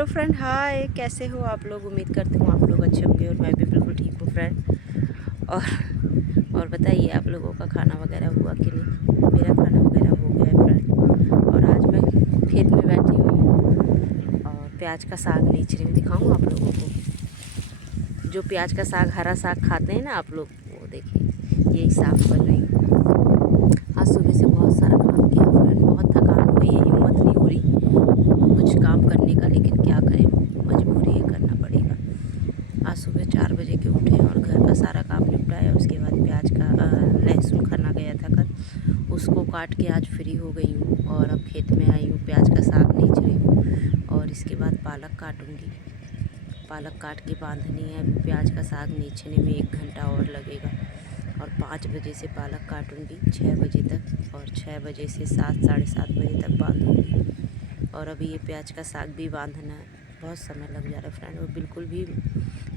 Hello friend, हाय। कैसे हो आप लोग? उम्मीद करती हूँ आप लोग अच्छे होंगे और मैं भी बिल्कुल ठीक हूँ फ्रेंड। और बताइए, आप लोगों का खाना वगैरह हुआ कि नहीं? मेरा खाना वगैरह हो गया है फ्रेंड। और आज मैं खेत में बैठी हूँ और प्याज का साग नीच रही हूँ। दिखाऊँ आप लोगों को? जो प्याज का साग, हरा साग खाते हैं ना आप लोग, वो देखिए यही साग कर रही हूँ। आज सुबह से बहुत सारा काम किया फ्रेंड, बहुत थकान हो गई है, हिम्मत नहीं हो रही कुछ काम करने का, लेकिन क्या करें, मजबूरी है, करना पड़ेगा। आज सुबह 4 बजे के उठे और घर का सारा काम निपटाया। उसके बाद प्याज का लहसुन खरना गया था कल, उसको काट के आज फ्री हो गई हूँ और अब खेत में आई हूँ, प्याज का साग नीच रही हूँ। और इसके बाद पालक काटूँगी, पालक काट के बांधनी है। प्याज का साग नीचने में 1 घंटा और लगेगा। और 5 बजे से पालक काटूँगी 6 बजे तक, और 6 बजे से 7 साढ़े 7 बजे तक बांधूँगी। और अभी ये प्याज का साग भी बांधना है, बहुत समय लग जा रहा है फ्रेंड। और बिल्कुल भी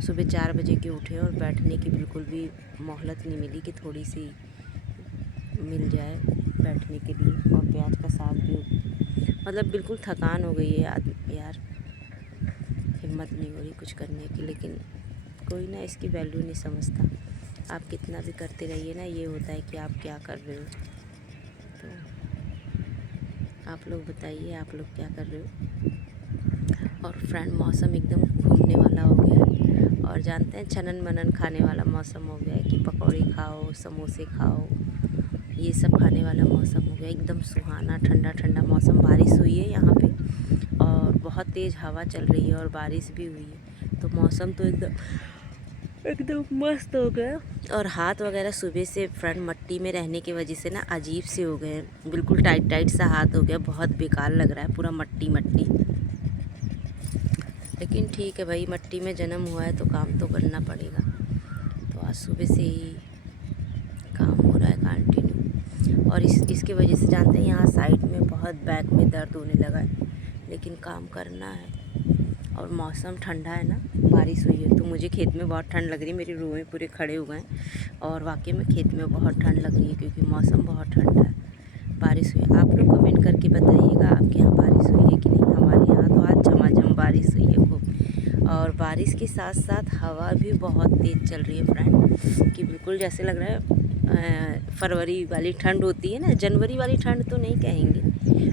सुबह 4 बजे के उठे और बैठने की बिल्कुल भी मोहलत नहीं मिली कि थोड़ी सी मिल जाए बैठने के लिए। और प्याज का साग भी मतलब बिल्कुल थकान हो गई है यार, हिम्मत नहीं हो रही कुछ करने की। लेकिन कोई ना इसकी वैल्यू नहीं समझता। आप कितना भी करते रहिए ना, ये होता है कि आप क्या कर रहे हो। तो आप लोग बताइए, आप लोग क्या कर रहे हो? और फ्रेंड, मौसम एकदम घूमने वाला हो गया है और जानते हैं, छनन मनन खाने वाला मौसम हो गया है कि पकौड़े खाओ, समोसे खाओ, ये सब खाने वाला मौसम हो गया। एकदम सुहाना ठंडा ठंडा मौसम। बारिश हुई है यहाँ पे और बहुत तेज़ हवा चल रही है और बारिश भी हुई है, तो मौसम तो एकदम एकदम मस्त हो गया। और हाथ वगैरह सुबह से फ्रेंड मट्टी में रहने की वजह से ना अजीब से हो गए, बिल्कुल टाइट टाइट सा हाथ हो गया, बहुत बेकार लग रहा है, पूरा मट्टी मट्टी। लेकिन ठीक है भाई, मट्टी में जन्म हुआ है तो काम तो करना पड़ेगा। तो आज सुबह से ही काम हो रहा है कंटिन्यू। और इसके वजह से जानते हैं, यहाँ साइड में बहुत बैक में दर्द होने लगा है, लेकिन काम करना है। और मौसम ठंडा है ना, बारिश हुई है तो मुझे खेत में बहुत ठंड लग रही है, मेरे रोए पूरे खड़े हो गए हैं। और वाकई में खेत में बहुत ठंड लग रही है क्योंकि मौसम बहुत ठंडा है। बारिश हुई है, आप लोग कमेंट करके बताइएगा आपके यहाँ बारिश हुई है कि नहीं। हमारे यहाँ तो आज झमाझम बारिश हुई है खूब। और बारिश के साथ साथ हवा भी बहुत तेज़ चल रही है फ्रेंड, कि बिल्कुल जैसे लग रहा है फरवरी वाली ठंड होती है ना, जनवरी वाली ठंड तो नहीं कहेंगे,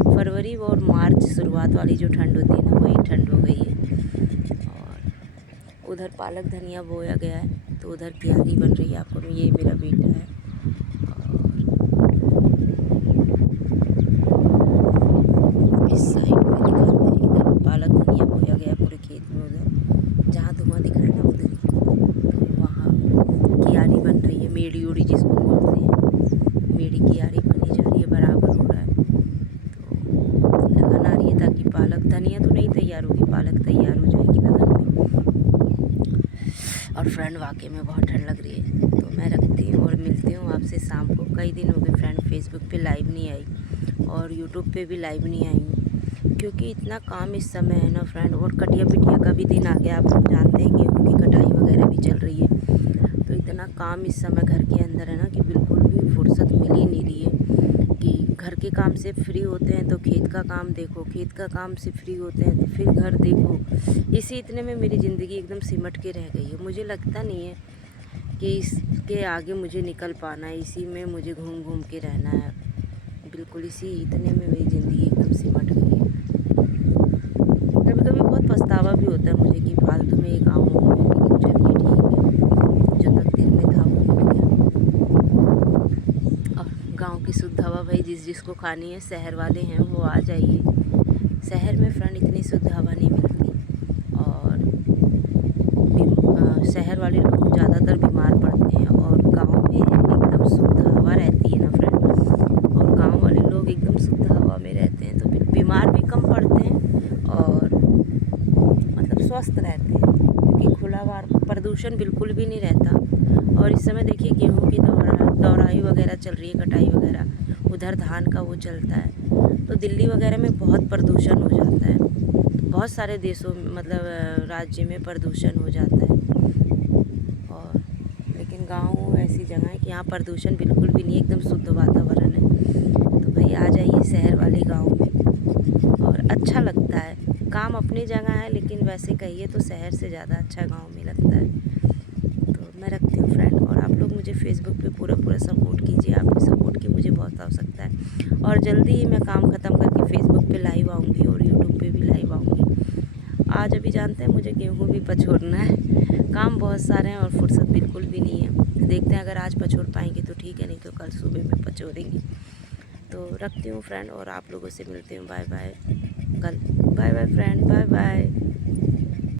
फरवरी और मार्च शुरुआत वाली जो ठंड होती है ना, वही ठंड हो गई है। और उधर पालक धनिया बोया गया है तो उधर क्यारी बन रही है। आपको ये मेरा बेटा है। और इस साइड में दिखाते हैं, इधर पालक धनिया बोया गया पूरे खेत में। उधर जहाँ धुआं दिख रहा है ना, उधर तो वहाँ क्यारी बन रही है, मेड़ी उड़ी जिसको बोलते हैं, मेड़ी क्यारी बनी जा रही है, बराबर हो रहा है। तो लगन आ रही है ताकि पालक धनिया तो नहीं तैयार होगी, पालक तैयार हो जाएगी लगन में। और फ्रेंड, वाकई में बहुत ठंड लग रही है, तो मैं रखती हूँ और मिलती हूँ आपसे शाम को। कई दिन हो गए फ्रेंड, फेसबुक पे लाइव नहीं आई और यूट्यूब पे भी लाइव नहीं आई हूँ, क्योंकि इतना काम इस समय है ना फ्रेंड। और कटिया पिटिया का भी दिन आ गया, आप लोग जानते हैं, गेहूँ की कटाई वगैरह भी चल रही है। तो इतना काम इस समय घर के अंदर है ना कि बिल्कुल भी फुर्सत मिल ही नहीं रही है। कि घर के काम से फ्री होते हैं तो खेत का काम देखो, खेत का काम से फ्री होते हैं तो फिर घर देखो। इसी इतने में मेरी ज़िंदगी एकदम सिमट के रह गई है। मुझे लगता नहीं है कि इसके आगे मुझे निकल पाना है, इसी में मुझे घूम घूम के रहना है। बिल्कुल इसी इतने में मेरी ज़िंदगी एकदम सिमट गई है। कभी कभी बहुत पछतावा भी होता है मुझे कि फालतू में ये काम हो गया, लेकिन चलिए ठीक है, जो तकदीर में था वो मिल गया। और गांव की शुद्ध हवा भाई जिसको खानी है, शहर वाले हैं वो आ जाइए। शहर में फ्रेंड इतनी शुद्ध हवा नहीं मिलती। और शहर वाले लोग ज़्यादातर बीमार पड़ते हैं, और गांव में एकदम शुद्ध हवा रहती है ना फ्रेंड। और गांव वाले लोग एकदम शुद्ध हवा में रहते हैं तो फिर बीमार भी कम पड़ते हैं और मतलब स्वस्थ रहते हैं, क्योंकि खुला प्रदूषण बिल्कुल भी नहीं रहता। और इस समय देखिए, गेहूँ की दौराई वगैरह चल रही है, कटाई वगैरह, उधर धान का वो चलता है। तो दिल्ली वगैरह में बहुत प्रदूषण हो जाता है, बहुत सारे देशों में मतलब राज्य में प्रदूषण हो जाता है। और लेकिन गांव ऐसी जगह है कि यहाँ प्रदूषण बिल्कुल भी नहीं, एकदम शुद्ध वातावरण है। तो भाई आ जाइए शहर वाले गांव में, और अच्छा लगता है। काम अपनी जगह है, लेकिन वैसे कहिए तो शहर से ज़्यादा अच्छा गांव में लगता है। तो मैं रखती हूँ फ्रेंड, और आप लोग मुझे फेसबुक पे पूरा सपोर्ट कीजिए, आपकी सपोर्ट की मुझे बहुत आवश्यकता है। और जल्दी ही मैं काम ख़त्म करके फेसबुक पे लाइव आऊँगी और यूट्यूब पे भी लाइव आऊँगी। आज अभी जानते हैं मुझे गेहूँ भी पछोड़ना है, काम बहुत सारे हैं और फुर्सत बिल्कुल भी नहीं है। देखते हैं, अगर आज पछोड़ पाएंगे तो ठीक है, नहीं तो कल सुबह में पछोड़ेंगे। तो रखती हूँ फ्रेंड, और आप लोगों से मिलती हूँ। बाय बाय कल। Bye bye friend, bye bye.